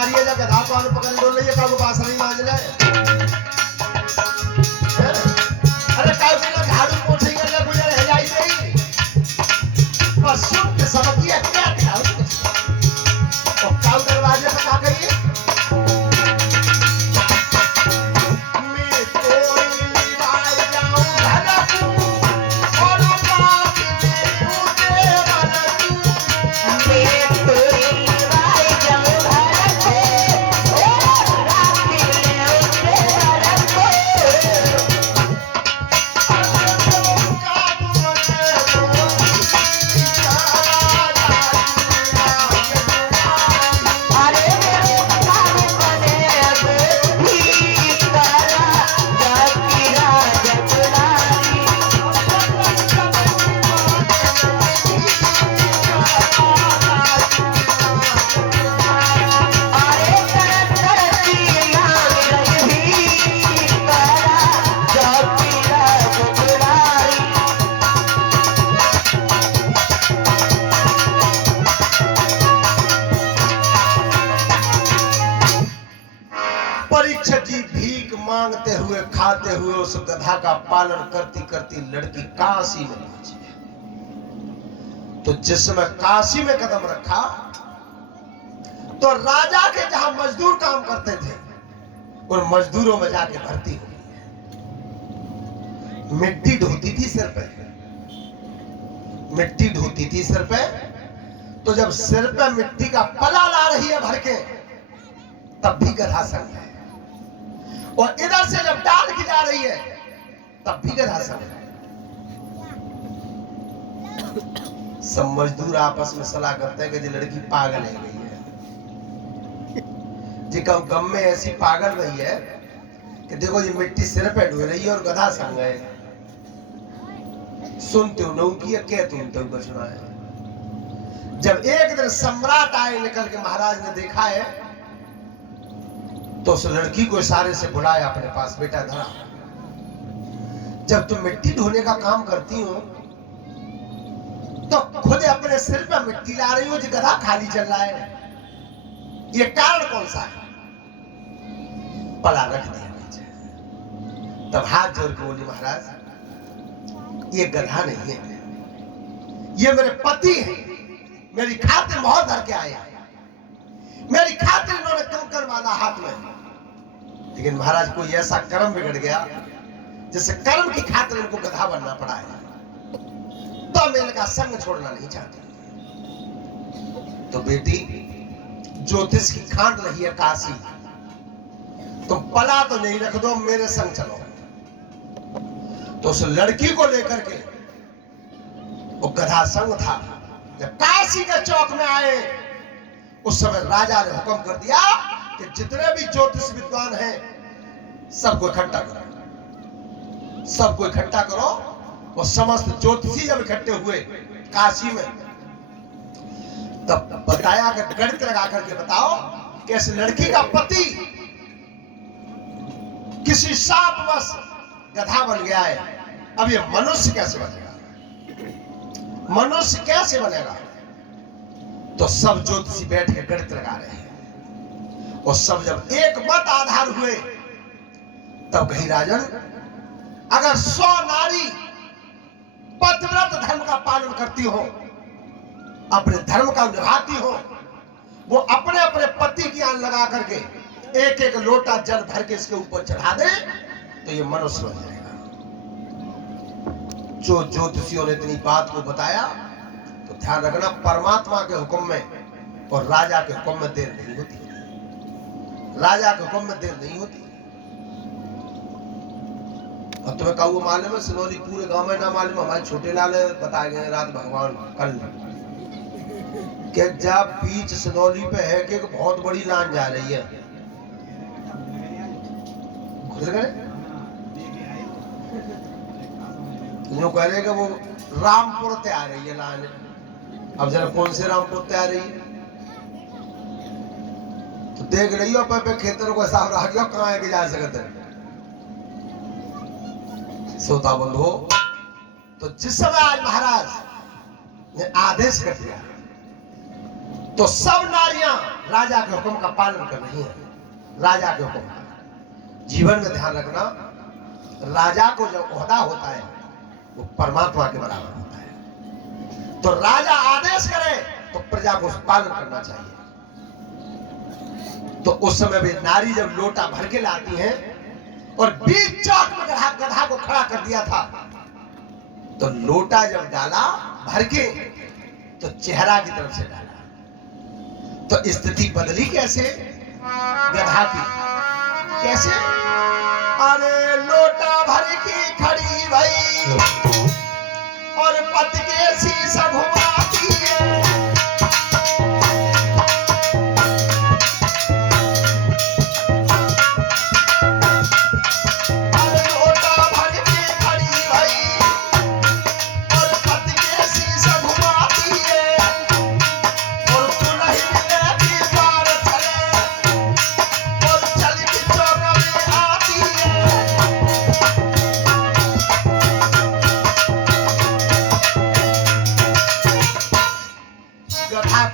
मारिए जा गधा पान पकड़ लो ले का बास नहीं मांज ले अरे काय बिना झाड़ू पोछे कर ले गुजर है जाई नहीं बस सुन के सबक ये क्या क्या और काऊ दरवाजे पे का गई परीक्षित जी भीख मांगते हुए खाते हुए उस गधा का पालन करती करती लड़की काशी में पहुंची। तो जिसमें काशी में कदम रखा तो राजा के जहां मजदूर काम करते थे उन मजदूरों में जाके भर्ती हुई। मिट्टी ढोती थी सिर पे, मिट्टी ढोती थी सिर पे। तो जब सिर पे मिट्टी का पला ला रही है भर के तब भी गधा संग है, और इधर से जब डाल की जा रही है तब भी गधा संग है। सब मजदूर आपस में सलाह करते हैं कि ये लड़की पागल है गई है, जी कम गम में ऐसी पागल गई है कि देखो ये मिट्टी सिर पे ढो रही है और गधा संग है। सुनते हो नौ की कहते हो बचना है। जब एक दिन सम्राट आए निकल के महाराज ने देखा है तो उस लड़की को इशारे से बुलाया अपने पास, बेटा धरा जब तुम मिट्टी ढोने का काम करती हो तो खुद अपने सिर पे मिट्टी ला रही हो, जो गधा खाली चल रहा है, ये कारण कौन सा है? पला रख दिया नीचे। तब हाथ जोड़ के बोली महाराज ये गधा नहीं है, ये मेरे पति है, मेरी खातिर बहुत धर के आया, मेरी खातिर इन्होंने कंकर बांधा हाथ में। लेकिन महाराज कोई ऐसा कर्म बिगड़ गया जिससे कर्म की खातिर इनको गधा बनना पड़ा है, तो मैं इनका संग छोड़ना नहीं चाहती। तो बेटी ज्योतिष की खांड रही है काशी, तुम पला तो नहीं रख दो, मेरे संग चलो। तो उस लड़की को लेकर के वो गधा संग था। जब काशी के चौक में आए उस समय राजा ने हुक्म कर दिया कि जितने भी ज्योतिष विद्वान हैं सबको इकट्ठा करो, सबको इकट्ठा करो। वो समस्त ज्योतिषी जब इकट्ठे हुए काशी में तब बताया कि गणित लगा करके बताओ कि इस लड़की का पति किसी शापवश गधा बन गया है, अब ये मनुष्य कैसे बनेगा, मनुष्य कैसे बनेगा? तो सब ज्योतिषी बैठ के गणित लगा रहे हैं, और सब जब एक मत आधार हुए तब कही राजन अगर 100 नारी पतिव्रत धर्म का पालन करती हो, अपने धर्म का निभाती हो, वो अपने अपने पति की आन लगा करके एक एक लोटा जल भर के इसके ऊपर चढ़ा दे तो ये मनुष्य बन जाएगा। जो ज्योतिषियों ने इतनी बात को बताया तो ध्यान रखना, परमात्मा के हुक्म में और राजा के हुक्म में देर नहीं होती, राजा के हुक्म में देर नहीं होती। और तुम्हें कहूँ मालूम है, सिनौली पूरे गांव में ना मालूम, हमारे छोटे लाल बताए गए रात भगवान कल कि जब बीच सिनौली पे है कि बहुत बड़ी लान जा रही है, जो कह रहे कि वो रामपुर से आ रही है लान। अब जरा कौन से रामपुर से आ रही है तो देख रही हो पे खेतरों को हिसाब रख गया कहाँ है कि जा सकते सोता बंद हो। तो जिस समय आज महाराज ने आदेश कर दिया तो सब नारियां राजा के हुक्म का पालन कर रही है। राजा के हुक्म का जीवन में ध्यान रखना, राजा को जो ओहदा होता है वो परमात्मा के बराबर होता है। तो राजा आदेश करे तो प्रजा को पालन करना चाहिए। तो उस समय भी नारी जब लोटा भर के लाती है और बीच चौक में गधा को खड़ा कर दिया था, तो लोटा जब डाला भर के तो चेहरा की तरफ से डाला, तो स्थिति बदली कैसे गधा की? कैसे? अरे लोटा भर के खड़ी भई और पत के शीशा घुमाती है।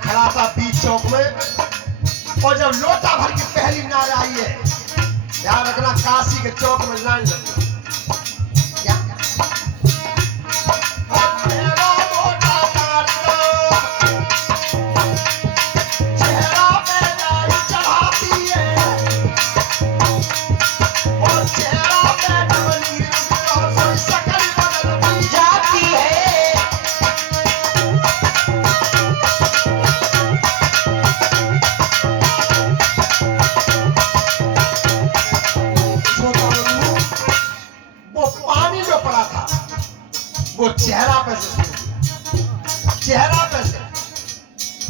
खड़ा था बीच चौक में और जब लोटा भर की पहली नार आई है, ध्यान रखना काशी के चौक में लाइन लगी। क्या? चेहरा पे नारी चढ़ाती है और चेहरा पे डबली और कोई शकल बदल जाती है। वो चेहरा पे से चेहरा पे से,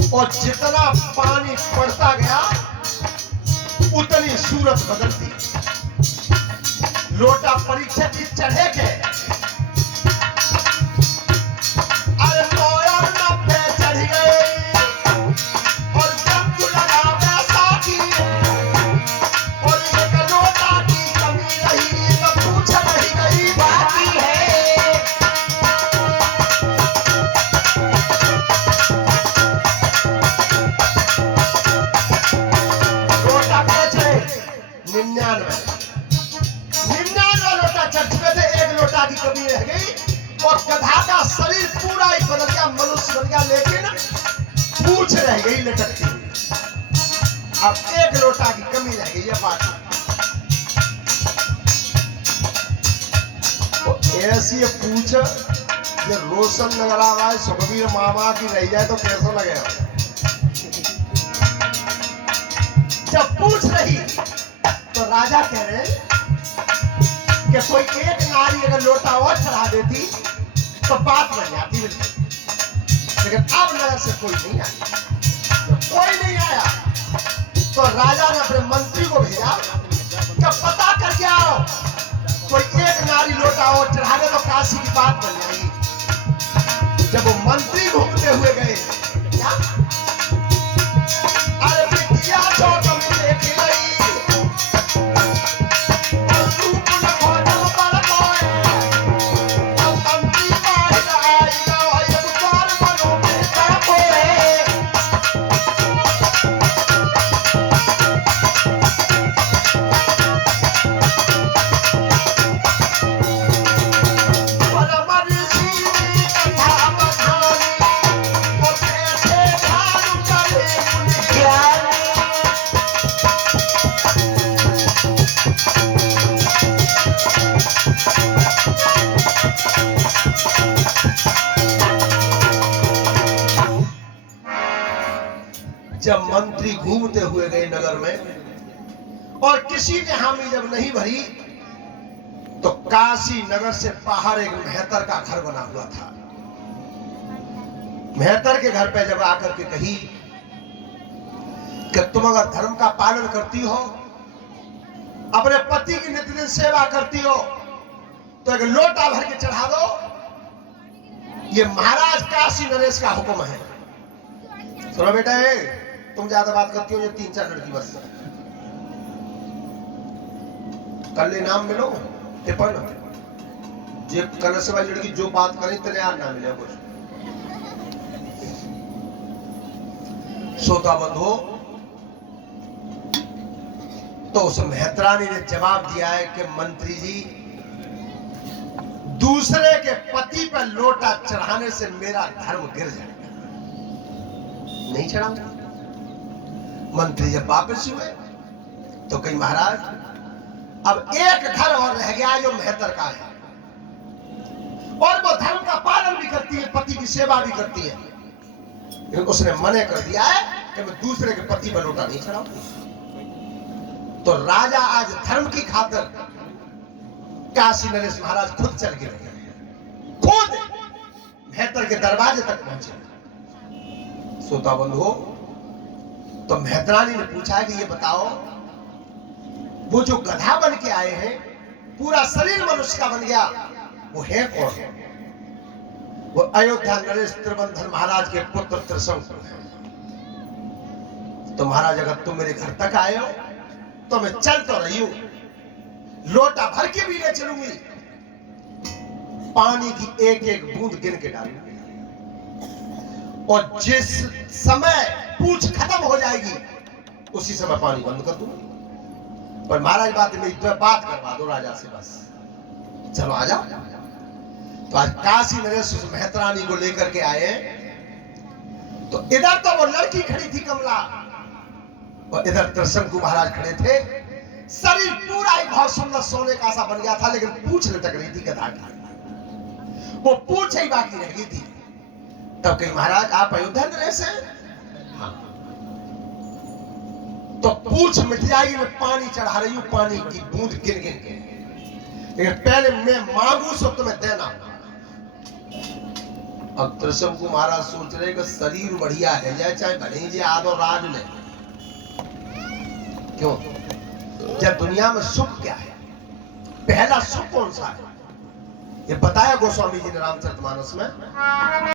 और जितना पानी पड़ता गया उतनी सूरत बदलती। लोटा परीक्षा की चढ़े के अरे 90 चढ़ गए और जंतु लगा बैसाखी और एक लोटा की कमी रही तो पूछ रही गई बाकी है। निन्यानवे लोटा चढ़ चुके थे, एक लोटा की कमी रह गई और गधा का शरीर पूरा ही बदल गया, मनुष्य बन गया, लेकिन पूंछ रह गई लटकती हुई। अब एक लोटा की कमी रह गई है बात। तो ऐसी पूंछ ये रोशन नगर आवाज सुखबीर मामा की रह जाए तो कैसा लगेगा? जब पूछ रही तो राजा कह रहे कि कोई एक नारी अगर लोटा और चढ़ा देती तो बात बन जाती, लेकिन अब नगर से कोई नहीं आया। जब कोई नहीं आया तो राजा ने अपने मंत्री को भेजा कि पता करके आओ, कोई एक नारी लोटा और चढ़ा दे तो काशी की बात बन जाएगी। जब वो मंत्री घूमते हुए गए, क्या अरे बिटिया चौक में देखी गई जब मंत्री घूमते हुए गए नगर में और किसी ने हामी जब नहीं भरी तो काशी नगर से बाहर एक मेहतर का घर बना हुआ था। मेहतर के घर पे जब आकर के कही कि तुम अगर धर्म का पालन करती हो, अपने पति की नित्य सेवा करती हो, तो एक लोटा भर के चढ़ा दो। ये महाराज काशी नरेश का हुक्म है। सुनो बेटा, तुम ज्यादा बात करती हो, ये 3-4 लड़की बस कल नाम मिलो टिपन जे कल से वाली लड़की जो बात करी तेरे यार ना मिले कुछ। श्रोता बंधु, तो उस मेहतरानी ने जवाब दिया है कि मंत्री जी, दूसरे के पति पर लोटा चढ़ाने से मेरा धर्म गिर जाएगा, नहीं चढ़ाऊंगा। मंत्री जब वापस हुए तो कही महाराज अब एक घर और रह गया जो मेहतर का है, और वो धर्म का पालन भी करती है, पति की सेवा भी करती है, लेकिन उसने मने कर दिया है कि मैं दूसरे के पति पर लोटा नहीं चढ़ाऊंगी। तो राजा आज धर्म की खातिर काशी नरेश महाराज खुद चल के रहे, खुद मेहतर के दरवाजे तक पहुंचे। श्रोता बंधु, तो मेहतरानी ने पूछा कि ये बताओ, वो जो गधा बन के आए हैं, पूरा शरीर मनुष्य का बन गया, वो है कौन? वो अयोध्या नरेश त्रिबंधन महाराज के पुत्र त्रिशंकु हैं। तो महाराज अगर तुम मेरे घर तक आए हो तो मैं चल तो रही हूं, लोटा भर के भी ले चलूंगी, पानी की एक एक बूंद गिन के डालूंगी, और जिस समय पूछ खत्म हो जाएगी उसी समय पानी बंद कर दूंगी। पर महाराज बात करवा दो राजा से, बस चलो आ जाओ। तो आज काशी नरेश उस मेहतरानी को लेकर के आए, तो इधर तो वो लड़की खड़ी थी कमला, और इधर त्रिशंकु महाराज खड़े थे। शरीर पूरा ही बहुत सुंदर सोने का सा बन गया था, लेकिन पूंछ लटक रही थी गधा की, वो पूंछ ही बाकी रह गई थी। तब कही महाराज आप अयोध्या नरेश हैं? हाँ। तो पूंछ मिट जाएगी, मैं पानी चढ़ा रही हूं, पानी की बूंद गिन गिन के, लेकिन पहले मैं मांगू सो तुम्हें देना। अब त्रिशंकु महाराज सोच रहे कि शरीर बढ़िया है जाए, चाहे भले ही आदो राज ले, क्यों? जब दुनिया में सुख क्या है, पहला सुख कौन सा है, ये बताया गोस्वामी जी ने रामचरितमानस में।